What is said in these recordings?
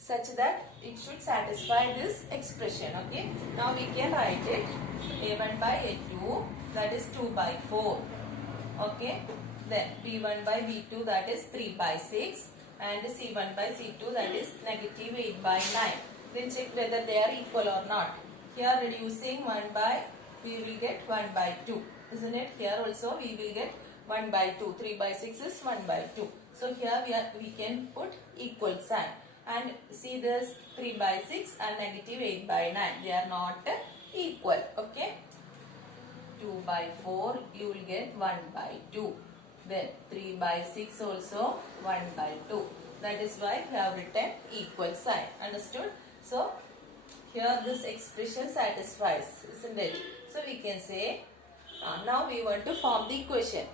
such that it should satisfy this expression. Okay. Now we can write it a1 by a2, that is 2 by 4. Okay. Then b1 by b2, that is 3 by 6, and c1 by c2, that is negative 8 by 9. Then check whether they are equal or not. Here reducing 1 by, we will get 1 by 2. Isn't it? Here also we will get 1 by 2. 3 by 6 is 1 by 2. So here we can put equal sign. And see this 3 by 6 and negative 8 by 9. They are not equal. Okay. 2 by 4 you will get 1 by 2. Then 3 by 6 also 1 by 2. That is why we have written equal sign. Understood? So here this expression satisfies, isn't it? So we can say now we want to form the equation.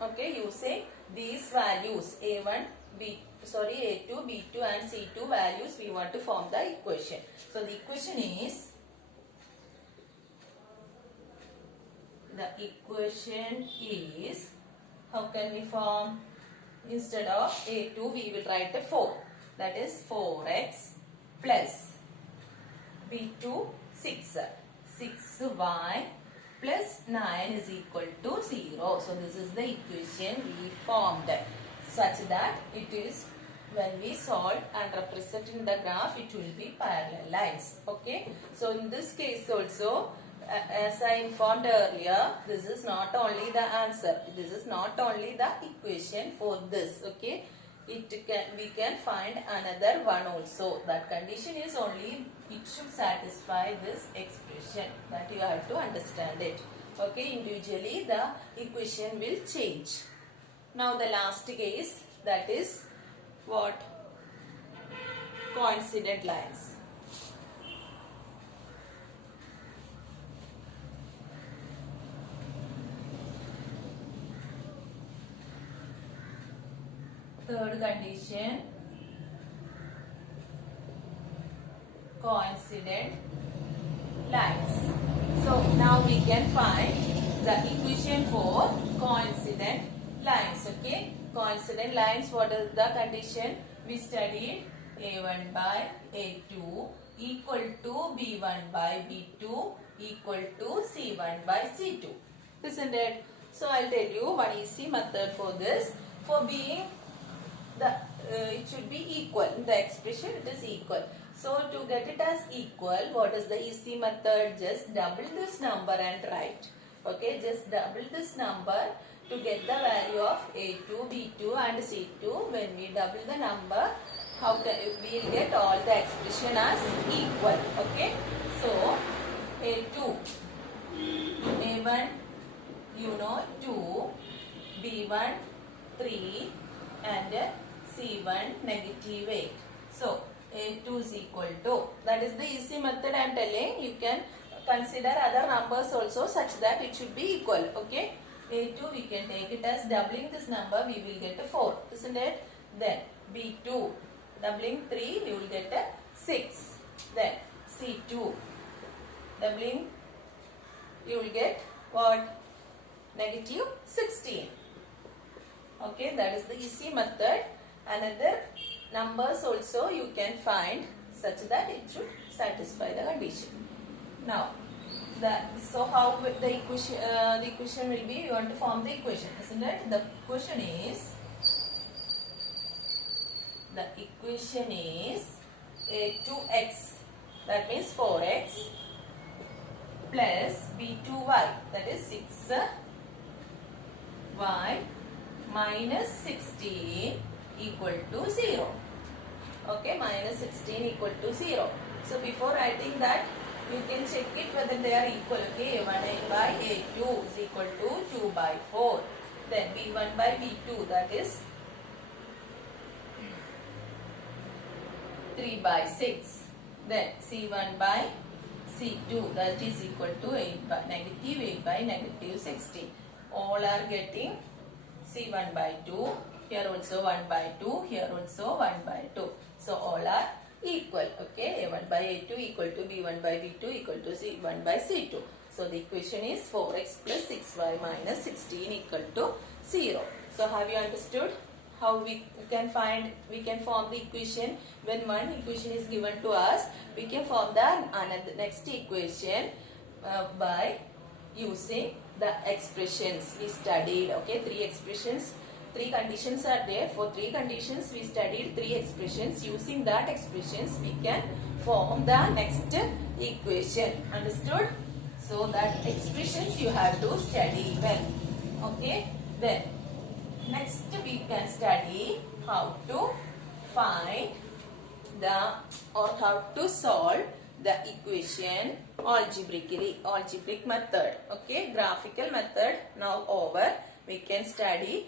Okay, using these values A1, A2, B2 and C2 values, we want to form the equation. So the equation is, how can we form? Instead of A2 we will write a 4. That is 4x plus B2 6. 6y plus 9 is equal to 0. So this is the equation we formed, such that it is, when we solve and represent in the graph, it will be parallel lines. Okay. So in this case also, as I informed earlier, this is not only the answer. This is not only the equation for this. Okay. We can find another one also. That condition is only it should satisfy this expression. That you have to understand it. Okay, individually the equation will change. Now the last case, that is what? Coincident lines. Third condition, coincident lines. So now we can find the equation for coincident lines. Okay, coincident lines, what is the condition? We studied A1 by A2 equal to B1 by B2 equal to C1 by C2. Isn't it? So I'll tell you one easy method for this. For being it should be equal. In the expression it is equal. So to get it as equal, what is the easy method? Just double this number and write. Okay, just double this number to get the value of A2, B2 and C2. When we double the number, how can we will get all the expression as equal. Okay, so A2, A1 you know 2, B1 3 and C1 negative 8. So A2 is equal to, that is the easy method I am telling. You can consider other numbers also such that it should be equal. Okay, A2 we can take it as doubling this number, we will get a 4, isn't it? Then B2 doubling 3, we will get a 6. Then C2 doubling, you will get what? Negative 16. Okay, that is the easy method. Another numbers also you can find such that it should satisfy the condition. Now, so how the equation will be? You want to form the equation, isn't it? The equation is A2x, that means 4x plus B2y, that is 6y minus 16 equal to 0. Okay, minus 16 equal to 0. So before writing that, you can check it whether they are equal. Okay, A1 by A2 is equal to 2 by 4. Then B1 by B2, that is 3 by 6. Then C1 by C2, that is equal to 8 by negative 16. All are getting C1 by 2. Here also 1 by 2. Here also 1 by 2. So all are equal. Okay, A1 by A2 equal to B1 by B2 equal to C1 by C2. So the equation is 4x plus 6y minus 16 equal to 0. So have you understood how we can form the equation. When one equation is given to us, we can form the next equation by using the expressions we studied. Okay, three expressions, three conditions are there. For three conditions we studied three expressions. Using that expressions we can form the next equation. Understood? So that expressions you have to study well. Okay, then next we can study how to find the or how to solve the equation algebraic method. Okay, graphical method now over. We can study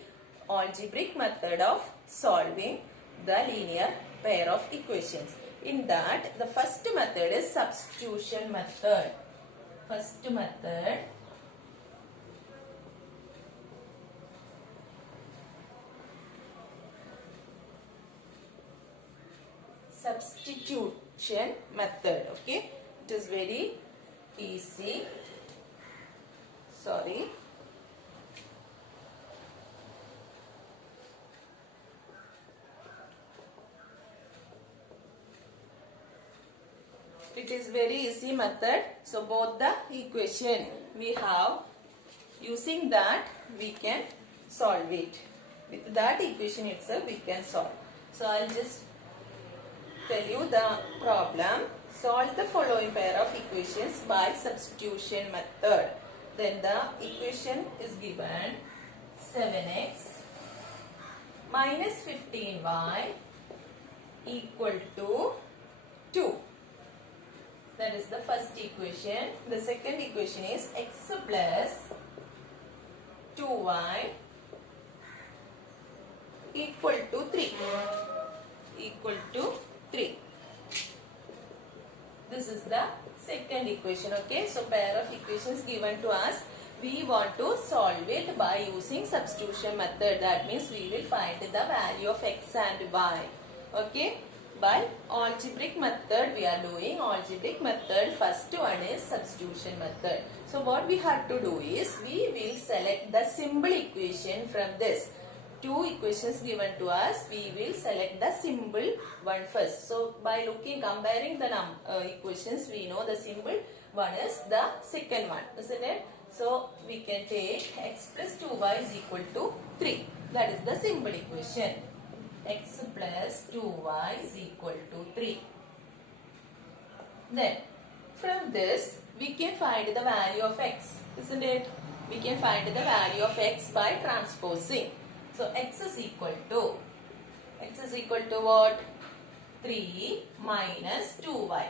algebraic method of solving the linear pair of equations. In that, the first method is substitution method. First method, substitution method. Okay, it is very easy. Sorry. It is very easy method. So both the equation we have, using that we can solve it. With that equation itself we can solve. So I'll just tell you the problem. Solve the following pair of equations by substitution method. Then the equation is given 7x minus 15y equal to 2. That is the first equation. The second equation is x plus 2y equal to 3. Equal to 3. This is the second equation. Okay, so pair of equations given to us. We want to solve it by using substitution method. That means we will find the value of x and y. Okay, by algebraic method we are doing algebraic method. First one is substitution method. So what we have to do is we will select the simple equation from this. Two equations given to us, we will select the simple one first. So by comparing the equations, we know the simple one is the second one, isn't it? So we can take x plus 2y is equal to 3. That is the simple equation. X plus 2y is equal to 3. Then from this we can find the value of x, isn't it? We can find the value of x by transposing. So x is equal to what? 3 minus 2y.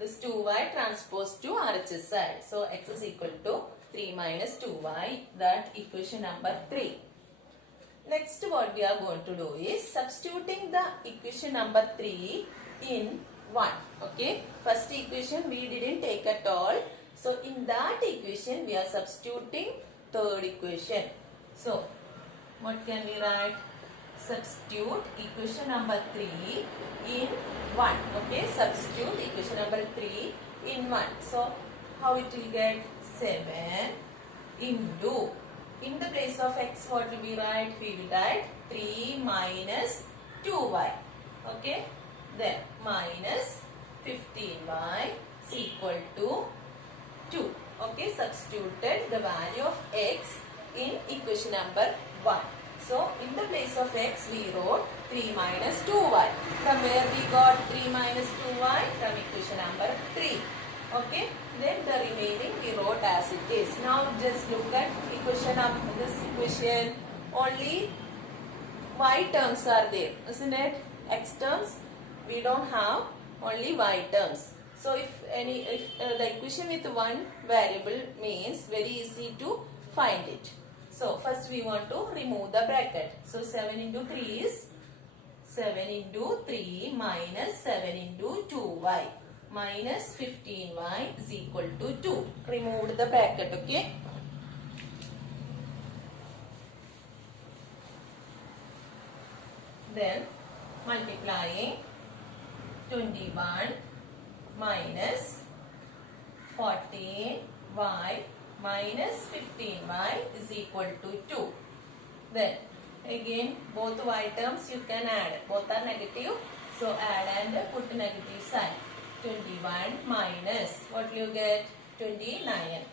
This 2y transposed to RHS side. So x is equal to 3 minus 2y. That equation number 3. Next what we are going to do is substituting the equation number 3 in 1. Okay. First equation we didn't take at all. So in that equation we are substituting third equation. So what can we write? Substitute equation number 3 in 1. Okay, substitute equation number 3 in 1. So how it will get? 7 into, in the place of x what will we write? We will write 3 minus 2y. Okay, then minus 15y is equal to 2. Okay, substituted the value of x in equation number 1. So in the place of x we wrote 3 minus 2y. From where we got 3 minus 2y? From equation number 3. Okay, then the remaining we wrote as it is. Now just look at equation of this equation. Only y terms are there, isn't it? X terms we don't have, only y terms. So if the equation with one variable means very easy to find it. So first we want to remove the bracket. So 7 into 3 is 7 into 3 minus 7 into 2y. Minus 15y is equal to 2. Remove the bracket, okay? Then multiplying 21 minus 14y minus 15y is equal to 2. Then Again, both y terms you can add. Both are negative. So add and put negative sign. 21 minus, what will you get? 29.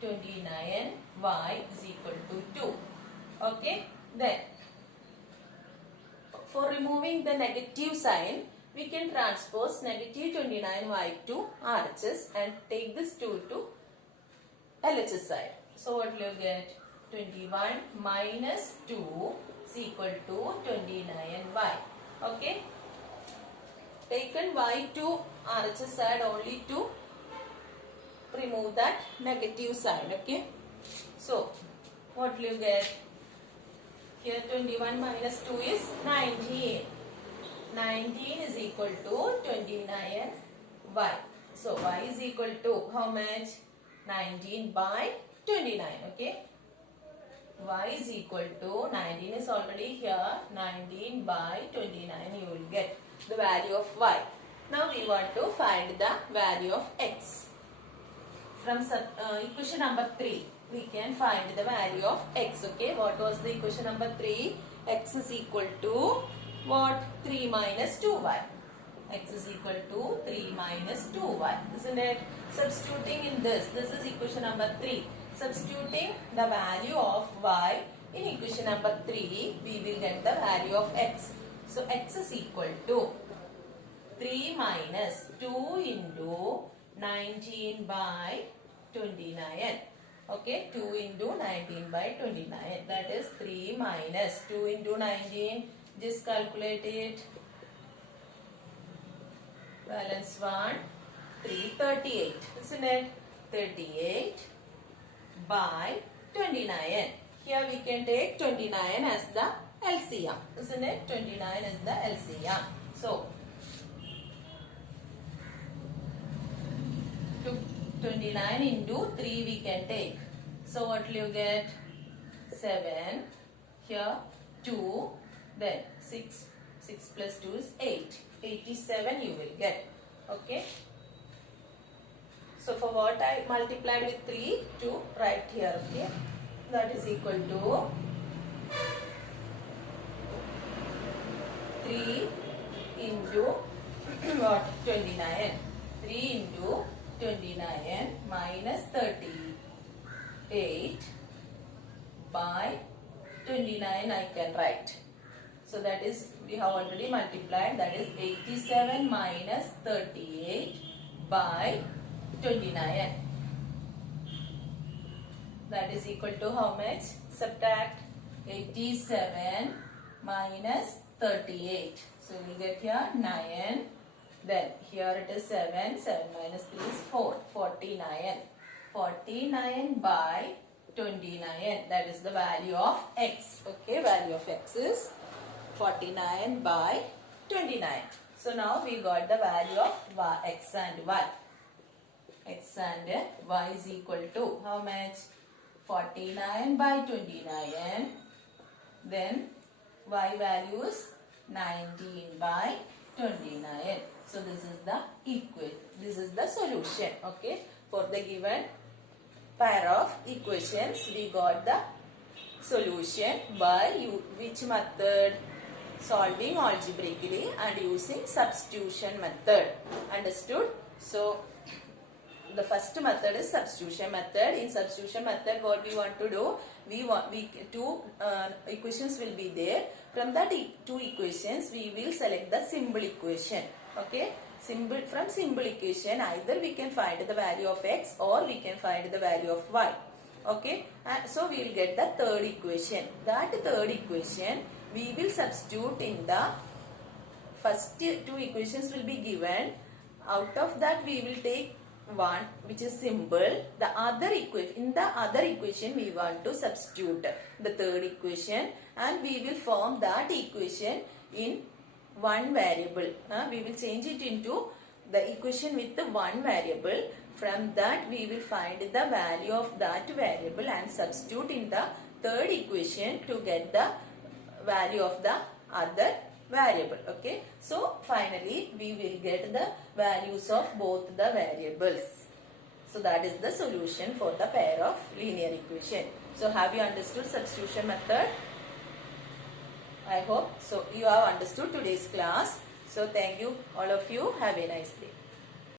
29 y is equal to 2. Okay. Then, for removing the negative sign, we can transpose negative 29y to RHS and take this 2 to LHS side. So what will you get? 21 minus 2 is equal to 29y. Okay. Taken y to RHS side only to remove that negative sign. Okay. So what will you get? Here 21 minus 2 is 19. 19 is equal to 29y. So y is equal to how much? 19 by 29. Okay. Y is equal to 19 is already here. 19 by 29 you will get the value of y. Now we want to find the value of x. From equation number 3, we can find the value of x. Okay, what was the equation number 3? X is equal to what? 3 minus 2y. X is equal to 3 minus 2y. Isn't it? Substituting in this is equation number 3. Substituting the value of y in equation number 3, we will get the value of x. So x is equal to 3 minus 2 into 19 by 29. Okay, 2 into 19 by 29. That is 3 minus 2 into 19. Just calculate it. Balance 1, 3, 38. Isn't it? 38 by 29. Here we can take 29 as the LCM. Isn't it? 29 is the LCM. So, 29 into 3 we can take. So what will you get? 7. Here 2. Then 6. 6 plus 2 is 8. 87 you will get. Okay. So for what I multiplied with 3 to write here. Okay. That is equal to 3 into what? 29. 3 into 29 minus 38 by 29 I can write. So that is, we have already multiplied, that is 87 minus 38 by 29. That is equal to how much? Subtract 87 minus 38. So we will get here 9. Then here it is 7. 7 minus 3 is 4. 49. 49 by 29. That is the value of x. Okay, value of x is 49 by 29. So now we got the value of y, x and y. X and y is equal to how much? 49 by 29. Then y value is 19 by 29. So this is the equation. This is the solution. Okay. For the given pair of equations, we got the solution by which method? Solving algebraically and using substitution method. Understood? So the first method is substitution method. In substitution method, what we want to do? Two equations will be there. From that two equations, we will select the simple equation. Okay, from simple equation, either we can find the value of x or we can find the value of y. Okay, so we will get the third equation. That third equation we will substitute in the first two equations will be given. Out of that we will take one which is simple. The other equation, in the other equation we want to substitute the third equation and we will form that equation in one variable. We will change it into the equation with the one variable. From that we will find the value of that variable and substitute in the third equation to get the value of the other variable. Okay, so finally we will get the values of both the variables. So that is the solution for the pair of linear equation. So have you understood substitution method? I hope so you have understood today's class. So thank you all of you. Have a nice day.